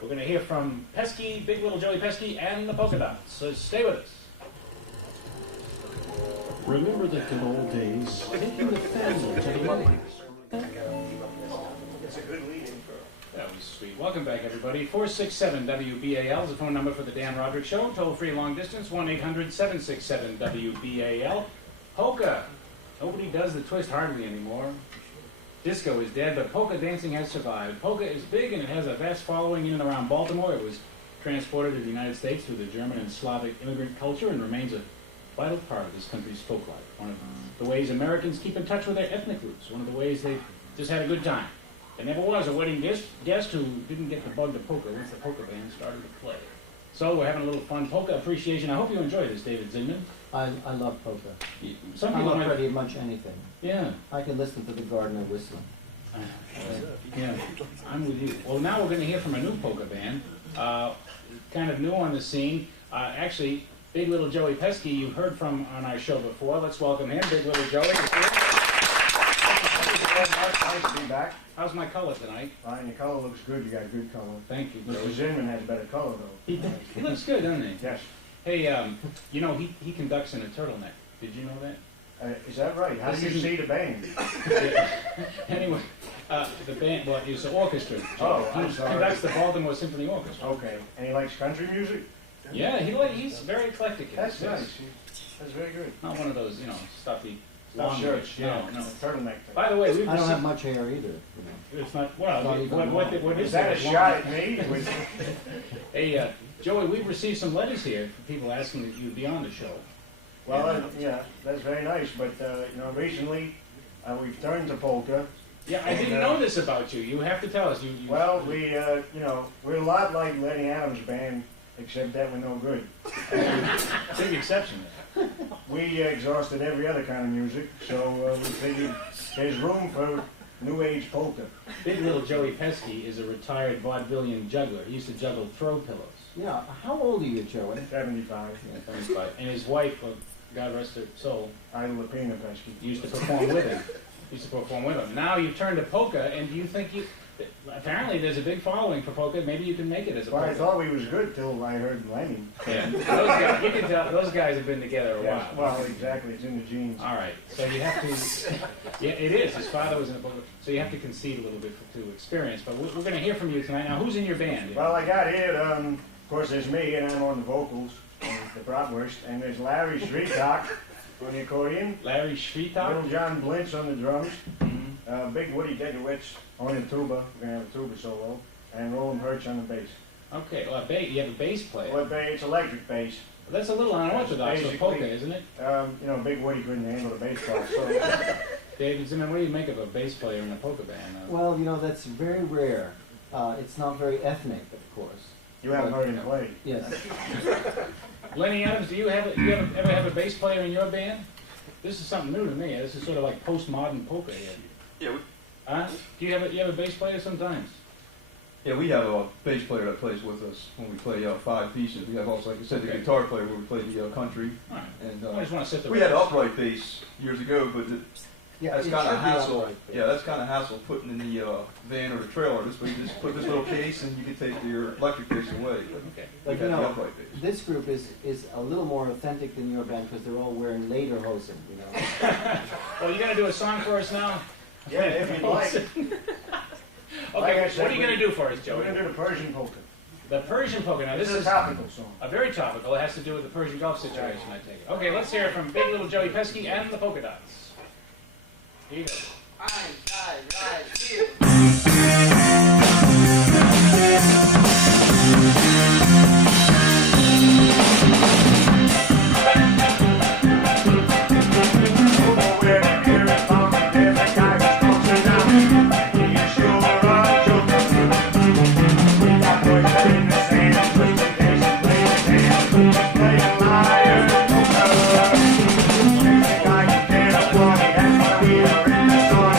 We're going to hear from Peske, Big Little Joey Peske, and the Polka Dots. So stay with us. Remember the good old days, taking the family to the movies. It's a good lead-in for... That was sweet. Welcome back, everybody. 467-WBAL is the phone number for the Dan Rodricks Show. Toll-free long distance, 1-800-767-WBAL. Polka. Nobody does the twist hardly anymore. Disco is dead, but polka dancing has survived. Polka is big, and it has a vast following in and around Baltimore. It was transported to the United States through the German and Slavic immigrant culture and remains a vital part of this country's folk life. One of the ways Americans keep in touch with their ethnic roots. One of the ways they just had a good time. There never was a wedding guest who didn't get the bug to polka once the polka band started to play. So we're having a little fun polka appreciation. I hope you enjoy this, David Zinman. I love polka. Some I people love might... pretty much anything. Yeah. I can listen to the gardener whistling. Yeah, I'm with you. Well, now we're going to hear from a new polka band, kind of new on the scene. Actually, Big Little Joey Peske, you've heard from on our show before. Let's welcome him, Big Little Joey. Nice to be back. How's my color tonight? Fine, your color looks good. You got good color. Thank you, Mr. Joey. Zinman has better color, though. He looks good, doesn't he? Yes. Hey, you know, he conducts in a turtleneck. Did you know that? Is that right? How do you see the band? Anyway, the band, well, it's an orchestra. Oh, he I'm sorry. conducts the Baltimore Symphony Orchestra. Okay. And he likes country music? Yeah, he's very eclectic. That's nice. That's very good. Not one of those, you know, stuffy. Long shirts, yeah. No. Turtleneck thing. By the way, we've I don't have received... much hair either. You know. It's not, well, Not even what Is that a shot at me? Hey, Joey, we've received some letters here from people asking that you be on the show. Well, yeah, that's very nice. But, you know, recently we've turned to polka. Yeah, I didn't know this about you. You have to tell us. Well, we, you know, we're a lot like Lenny Adams' band, except that we're no good. Big exception. We exhausted every other kind of music, so we figured there's room for new age polka. Big Little Joey Peske is a retired vaudevillian juggler. He used to juggle throw pillows. Yeah, how old are you, Joey? 75. Yeah, 75. And his wife, God rest her soul, Ida Lapina Peske. used to perform with him. Now you've turned to polka, and do you think you... Apparently there's a big following for polka. Maybe you can make it as a Well, polka. I thought we was good till I heard Lenny. Yeah. Those guys, you can tell those guys have been together a Yes, while. well, exactly. It's in the genes. All right. So you have to... Yeah, it is. His father was in a polka. So you have to concede a little bit to experience. But we're going to hear from you tonight. Now, who's in your band? Well, I got here, of course, there's me, and I'm on the vocals, the bratwurst, and there's Larry Shritak on the accordion, Larry Shritak? Little John Blintz on the drums, Mm-hmm. Big Woody Dekowitz on the tuba, we're going to have a tuba solo, and Roland Hirsch on the bass. Okay. Well, you have a bass player. Well, it's electric bass. That's a little unorthodox for Basically, polka, isn't it? You know, Big Woody couldn't handle the bass part, so... David Zinman, what do you make of a bass player in a polka band? Well, you know, that's very rare. It's not very ethnic, of course. You haven't But, heard him play. Yes. Lenny Adams, do you ever have a bass player in your band? This is something new to me. This is sort of like postmodern polka here. Yeah, Huh? Do you have a bass player sometimes? we have a bass player that plays with us when we play 5 pieces. We have also, like I said, the Okay. guitar player where we play the country. All right. And I just want to set the we had record. upright bass years ago, but that's It kind should of be hassle. upright, but- Yeah, that's kind of hassle putting in the van or the trailer. You just put this little case and you can take your electric bass away. Okay. But We you had the know, upright bass. this group is a little more authentic than your band because they're all wearing lederhosen, you know. Well, you going to do a song for us now? Yeah, if you'd like. Okay, Like I said, what are you going to do for us, We're Joey? going to do the Persian polka. The Persian polka. Now, This this is a is topical song. a very topical. It has to do with the Persian Gulf situation, I take it. Okay, let's hear it from Big Little Joey Peske and the Polka Dots. Here you go. That's why we are in the storm.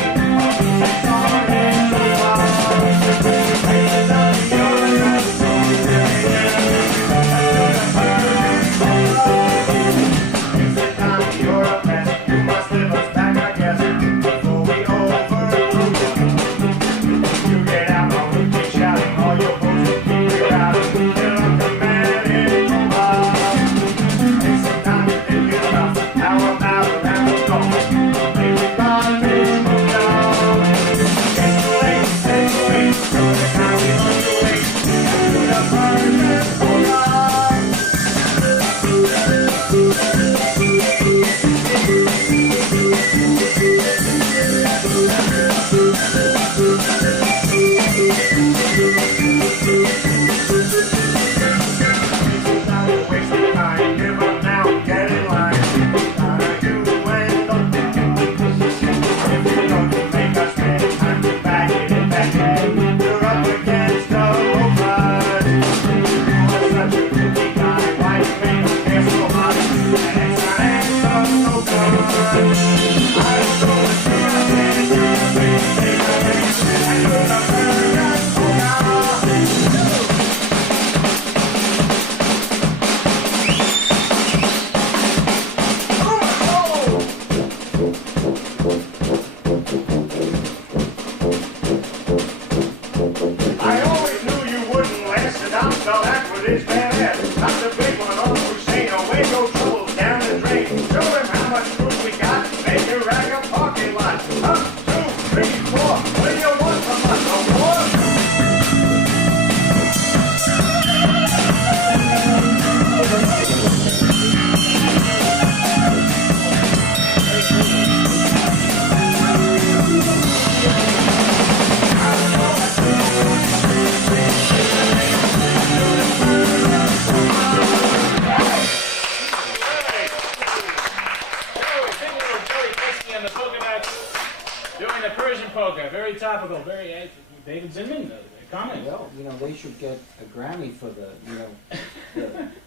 David Zinman, comment. Well, you know, they should get a Grammy for the, you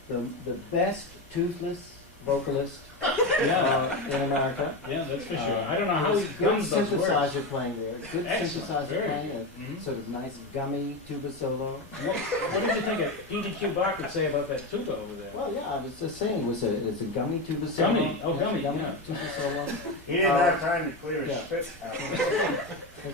know, the best toothless vocalist in America. Yeah, that's for sure. I don't know how he Good gums those words. synthesizer playing there. Good Excellent. synthesizer Very playing. good. A sort of nice gummy tuba solo. What did you think of Edie Q. Bach would say about that tuba over there? Well, yeah, I was just saying, it's a gummy tuba solo. Gummy. Oh, gummy, yeah. tuba solo. He didn't have time to clear his yeah. spit out.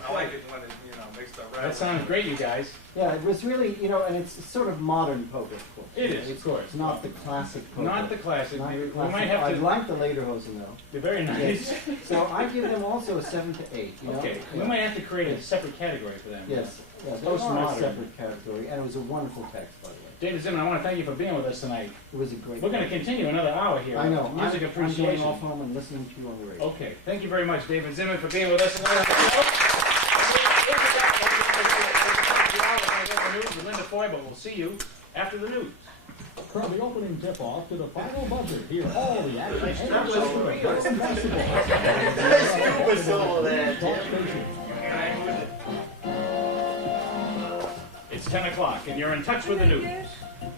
I like it when it, makes the That rattle. sounds great, you guys. Yeah, it was really, you know, and it's sort of modern polka, of course. It is, of course. It's not the classic polka. Not the classic. Not the We classic. might have I to. like the Lederhosen, though. They're very nice. So I give them also a 7 to 8. You know? Okay, Yeah. we might have to create a separate category for them. Yes, yeah, they Postmodern. are a separate category, and it was a wonderful text, by the way. David Zinman, I want to thank you for being with us tonight. It was a great. We're going to continue another hour here. I know. Music I'm appreciation. going off home and listening to you on the radio. Okay, thank you very much, David Zinman, for being with us tonight. With Linda Foy, but we'll see you after the news. From the opening tip-off to the final buzzer, hear all the action. That was real. Festival. solo there, Talk station. It's 10 o'clock, and you're in touch with the news.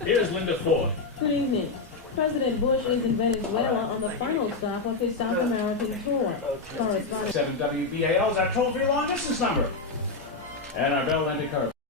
Here's Linda Foy. Good evening. President Bush is in Venezuela on the final stop of his South American tour. Correspondent 7 WBAL is our toll-free long-distance number. And our bell ended curve.